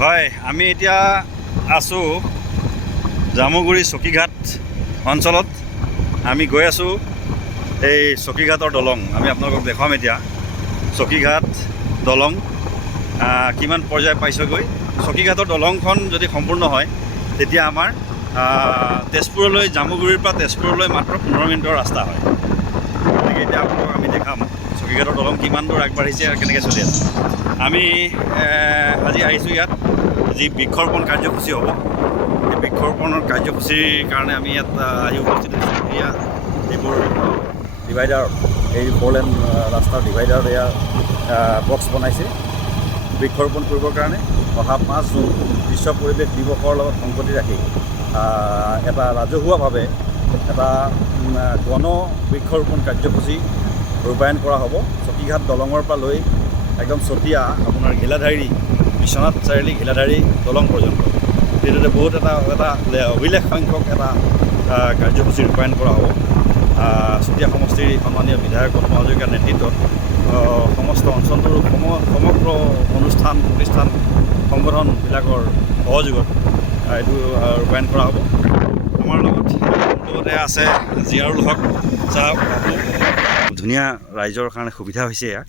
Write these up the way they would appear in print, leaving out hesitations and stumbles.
হয়, আমি এতিয়া আছোঁ জামুগুৰি চকীঘাট অঞ্চলত। আমি গৈ আছোঁ এই চকীঘাটৰ দলং। আমি আপোনালোকক দেখুৱাম এতিয়া চকীঘাট দলং কিমান পৰ্যায় পাইছেগৈ। চকীঘাটৰ দলংখন যদি সম্পূৰ্ণ হয় তেতিয়া আমাৰ তেজপুৰলৈ, জামুগুৰিৰ পৰা তেজপুৰলৈ মাত্ৰ 15 মিনিটৰ ৰাস্তা হয়। গতিকে এতিয়া আপোনালোকক আমি দেখাম চকীঘাটৰ দলং কিমান দূৰ আগবাঢ়িছে আৰু কেনেকৈ চলি আছে। আমি আজি আহিছোঁ ইয়াত যি বৃক্ষৰোপণ কাৰ্যসূচী হ'ব, সেই বৃক্ষৰোপণৰ কাৰ্যসূচীৰ কাৰণে আমি ইয়াত আহি উপস্থিত হৈছোঁ। এয়া এইবোৰ ডিভাইডাৰ, এই 4 লেন ৰাস্তাৰ ডিভাইডাৰত এয়া বক্স বনাইছে বৃক্ষৰোপণ কৰিবৰ কাৰণে। অহা 5 জুন বিশ্ব পৰিৱেশ দিৱসৰ লগত সংগতি ৰাখি এটা ৰাজহুৱাভাৱে এটা গণ বৃক্ষৰোপণ কাৰ্যসূচী ৰূপায়ণ কৰা হ'ব। চকীঘাট দলঙৰ পৰা লৈ একদম চতিয়া আপোনাৰ ঘিলাধাৰী, বিশ্বনাথ চাৰিআলি ঘিলাধাৰী দলং পৰ্যন্ত সেইটোতে বহুত এটা অভিলেখ সংখ্যক এটা কাৰ্যসূচী ৰূপায়ণ কৰা হ'ব। চতিয়া সমষ্টিৰ সন্মানীয় বিধায়ক পদ্ম হাজৰিকাৰ নেতৃত্বত সমস্ত অঞ্চলটোৰ সমগ্ৰ অনুষ্ঠান প্ৰতিষ্ঠান সংগঠনবিলাকৰ সহযোগত এইটো ৰূপায়ণ কৰা হ'ব। আমাৰ লগতে আছে জিয়াৰুল হক চাহাব। ধুনীয়া ৰাইজৰ কাৰণে সুবিধা হৈছে এয়া।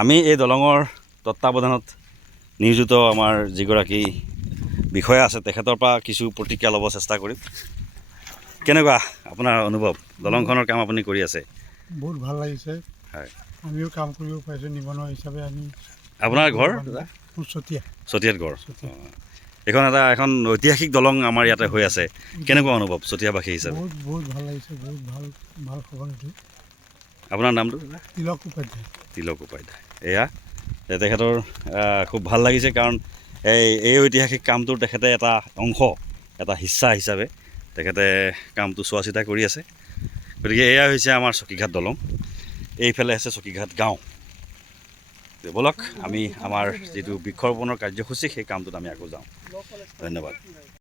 আমি এই দলঙৰ তত্ত্বাৱধানত নিয়োজিত আমাৰ যিগৰাকী বিষয়া আছে তেখেতৰ পৰা কিছু প্ৰতিক্ৰিয়া ল'ব চেষ্টা কৰিম। কেনেকুৱা আপোনাৰ অনুভৱ? দলংখনৰ কাম আপুনি কৰি আছে? বহুত ভাল লাগিছে। হয়, আমিও কাম কৰিব পাৰিছোঁ নিবনুৱা হিচাপে। আমি আপোনাৰ ঘৰ চতিয়াত ঘৰ? এখন ঐতিহাসিক দলং আমাৰ ইয়াতে হৈ আছে। কেনেকুৱা অনুভৱ চতিয়াবাসী হিচাপে? বহুত ভাল লাগিছে, বহুত ভাল খবৰ এইটো। আপোনাৰ নামটো? তিলক উপাধ্যায়। এয়া তেখেতৰ খুব ভাল লাগিছে, কাৰণ এই ঐতিহাসিক কামটোৰ তেখেতে এটা অংশ, এটা হিস্সা হিচাপে তেখেতে কামটো চোৱা চিতা কৰি আছে। গতিকে এয়া হৈছে আমাৰ চকীঘাট দলং, এইফালে আছে চকীঘাট গাঁও। ব'লক আমি আমাৰ যিটো বৃক্ষৰোপণৰ কাৰ্যসূচী সেই কামটোত আমি আকৌ যাওঁ। ধন্যবাদ।